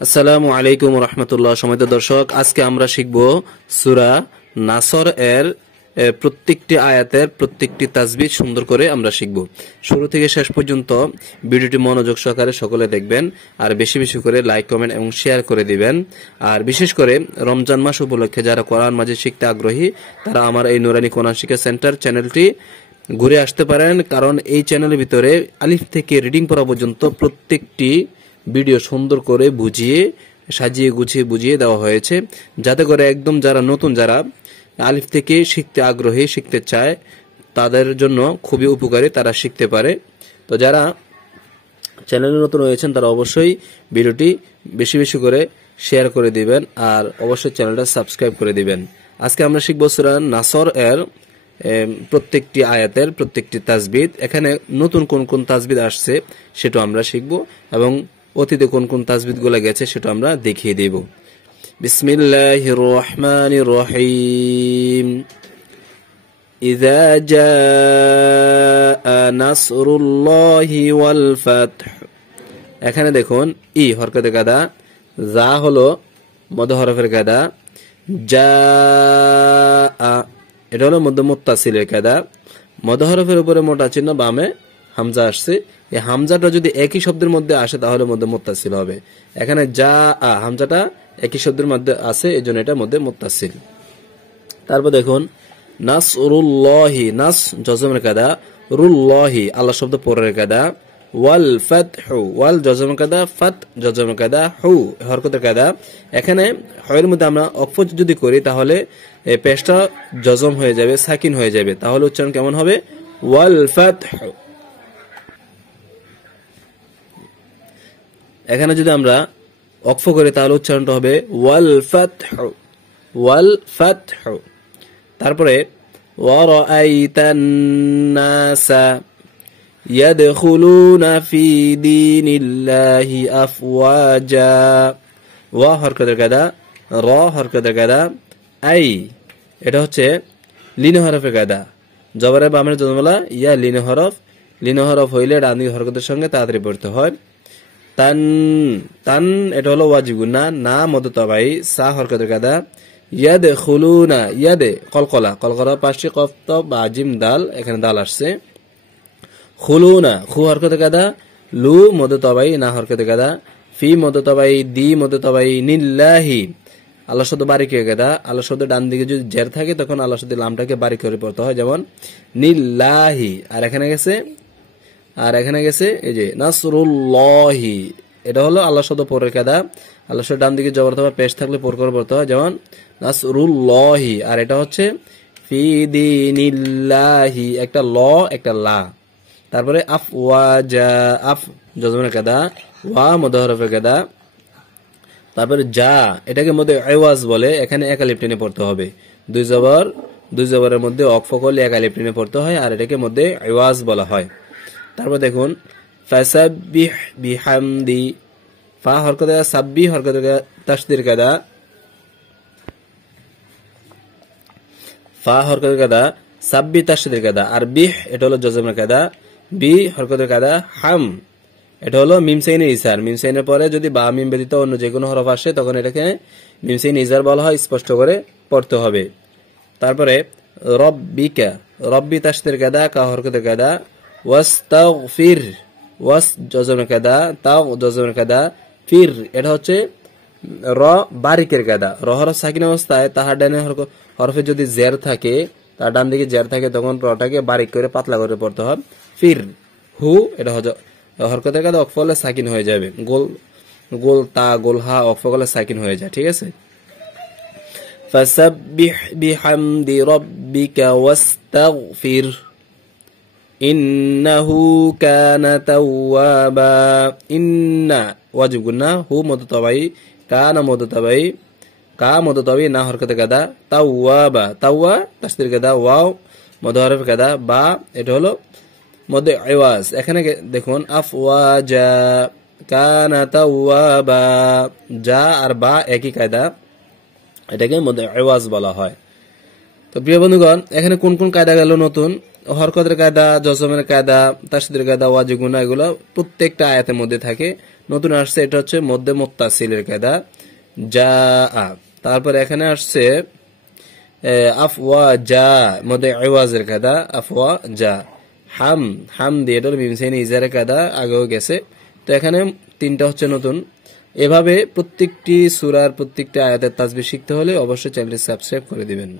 আসসালামু আলাইকুম রহমতুল্লাহ। সম্মানিত দর্শক, আজকে আমরা শিখব সূরা নাসর এর প্রত্যেকটি আয়াতের প্রত্যেকটি তাসবিহ সুন্দর করে আমরা শিখব। শুরু থেকে শেষ পর্যন্ত ভিডিওটি মনোযোগ সহকারে সকলে দেখবেন, আর বেশি বেশি করে লাইক, কমেন্ট এবং শেয়ার করে দিবেন। আর বিশেষ করে রমজান মাস উপলক্ষে যারা কোরআন মাজিদ শিখতে আগ্রহী তারা আমার এই নুরানি কোরআন শিক্ষা সেন্টার চ্যানেলটি ঘুরে আসতে পারেন, কারণ এই চ্যানেলের ভিতরে আলিফ থেকে রিডিং পড়া পর্যন্ত প্রত্যেকটি ভিডিও সুন্দর করে বুঝিয়ে সাজিয়ে গুছিয়ে বুঝিয়ে দেওয়া হয়েছে, যাতে করে একদম যারা নতুন, যারা আলিফ থেকে শিখতে আগ্রহী, শিখতে চায়, তাদের জন্য খুবই উপকারী, তারা শিখতে পারে। তো যারা চ্যানেলে নতুন হয়েছেন তারা অবশ্যই ভিডিওটি বেশি বেশি করে শেয়ার করে দিবেন, আর অবশ্যই চ্যানেলটা সাবস্ক্রাইব করে দিবেন। আজকে আমরা শিখব সূরা নাসর এর প্রত্যেকটি আয়াতের প্রত্যেকটি তাসবিহ। এখানে নতুন কোন কোন তাসবিহ আসছে সেটা আমরা শিখব, এবং অতীতে কোন কোন তাসবিহগুলো গেছে সেটা আমরা দেখিয়ে দেব। বিসমিল্লাহির রহমানির রহিম। ইযা জাআ নাসরুল্লাহি ওয়াল ফাতহ। এখানে দেখুন ই হরকতে গাদা, যা হলো মদ হরফের গাদা, জাআ এটা হলো মধ্য মুত্তাসিলের কায়দা। মদ হরফের উপরে মোটা চিহ্ন, বামে হামজা আসছে। এই হামজাটা যদি একই শব্দের মধ্যে আসে তাহলে মধ্যে মুত্তাসিল হবে। এখানে যা হামজাটা একই শব্দের মধ্যে আছে, এই জন্য এটা মধ্যে মুত্তাসিল। তারপর দেখুন নাসরুল্লাহি, নাস জজমের কায়দা, রুল্লাহি আল্লাহ শব্দ পরের কায়দা, ওয়াল ফাতহু, ওয়াল জজমের কায়দা, ফাত জজমের কায়দা, হু হরকতের কায়দা। এখানে হয়ের মধ্যে আমরা অক্ফ যদি করি তাহলে পেশটা জজম হয়ে যাবে, সাকিন হয়ে যাবে, তাহলে উচ্চারণ কেমন হবে? ওয়াল ফাতহু। এখানে যদি আমরা অক্ফ করি তাহলে উচ্চারণটা হবে ওয়াল ফাতহু, ওয়াল ফাতহু। তারপরে ওয়ারাআইতান নাসা ইয়াদখুলুনা ফি দীনিল্লাহি আফওয়াজা, ওয়া হরকতের কায়দা, র হরকতের কায়দা, আই এটা হচ্ছে লিন হরফের কায়দা। জবরের বামের জজমলা ইয়া লিন হরফ, লিন হরফ হইলে ডান দিকের হরকতের সঙ্গে তাড়াতাড়ি পড়তে হয়। তান, তান এটা হলো ওয়াজিব গুন্না, না মদ তবাই, সা হরকতের কায়দা, ইয়াদে খুলুনা, ইয়াদে কলকলা, কলকলা পাঁচটি কফ তো বা জিম দাল, এখানে দাল আসছে। খুলুনা খু হরকতের কায়দা, লু মদ তবাই, না হরকতের কায়দা, ফি মদ তবাই, দি মদ তবাই, নিল্লাহি আল্লাহ শব্দ বারিক হয়ে গেদা। আল্লাহ শব্দ ডান দিকে যদি জের থাকে তখন আল্লাহ শব্দ লামটাকে বারিক করে পড়তে হয়, যেমন নিল্লাহি। আর এখানে গেছে এই যে নাসরুল্লাহি, এটা হলো আল্লাহ শব্দ পরের কায়দা। আল্লাহ শব্দ ডান দিকে জবর অথবা পেশ থাকলে পর করে পড়তে হয়, যেমন নাসরুল্লাহি। আর এটা হচ্ছে ফি দীনিল্লাহি, একটা ল একটা লা। তারপরে আফওয়াজা, আফ জজমের কায়দা, ওয়া মদ হরফের কায়দা। তারপরে যা, এটাকে মধ্যে আওয়াজ বলে, এখানে এক আলিফ টেনে পড়তে হবে। দুই জবরের মধ্যে অক্ফ করলে এক আলিফ টেনে পড়তে হয়, আর এটাকে মধ্যে আওয়াজ বলা হয়। তারপর দেখুন ফাসাব্বিহ বিহামদি, ফা হরকত সাব্বি হরকত তাসদীর কায়দা, ফা হরকতের কায়দা, সাব্বি তাসদীর কায়দা। আর বিহ এটা হলো জজমের কায়দা, বি হরকতের কায়দা, হাম এটা হলো মিম সাইনে ইসার। মিম সাইনের পরে যদি বা মিম ব্যতীত অন্য যে কোনো হরফ আসে তখন এটাকে মিম সাইনে ইসার বলা হয়, স্পষ্ট করে পড়তে হবে। তারপরে রব্বিকা, রব্বি তাসদীর কায়দা, কা হরকতের কায়দা, ওয়াস্তাগফির, ওয়াস জজমের কায়দা, তাও জজমের কায়দা, ফির এটা হচ্ছে র বারিকের কায়দা। র হরফ সাকিন অবস্থায় তাহার ডানে হরফে যদি জের থাকে, তার ডান দিকে জের থাকে, তখন রটাকে বারিক করে পাতলা করে পড়তে হয়। ফির হু এটা হরকতের কায়দা, অক্ফ হলে সাকিন হয়ে যাবে, গোল তা গোল হা অক্ফ হলে সাকিন হয়ে যায়, ঠিক আছে। ফাসাব্বিহ বিহামদি রাব্বিকা ওয়াস্তাগফির ইন্নাহু কানা তাওয়াবা। ইন্না ওয়াজিব গুন্না, হু মদ তবাই, কানা মদ তবাই, কা মদ তবাই, না হরকতের কায়দা, তাওয়াবা, তাওয়া তাসদীর কায়দা, ওয়াও মদ হরফের কায়দা, বা এটা হলো মধ্যে আওয়াজ। এখানে দেখুন আফওয়াজা, কানা তাওয়াবা, যা আর বা একই কায়দা, এটাকে মধ্যে আওয়াজ বলা হয়। তো প্রিয় বন্ধুগণ, এখানে কোন কোন কায়দা গেল নতুন হরকতের কায়দা, জজমের কায়দা, তাসদীদের কায়দা, ওয়াজিব গুনাহ এগুলো প্রত্যেকটা আয়াতের মধ্যে থাকে। নতুন আসছে এটা হচ্ছে মধ্যে মুত্তাসিলের কায়দা যা। তারপর এখানে আসছে আফওয়াজা মধ্যে ইওয়াজের কায়দা আফওয়াজা। হাম দিয়ে এটা মিম সাইন ইজারের কায়দা আগেও গেছে। তো এখানে তিনটা হচ্ছে নতুন। এভাবে প্রত্যেকটি সূরার প্রত্যেকটি আয়াতের তাসবিহ শিখতে হলে অবশ্যই চ্যানেলটি সাবস্ক্রাইব করে দিবেন।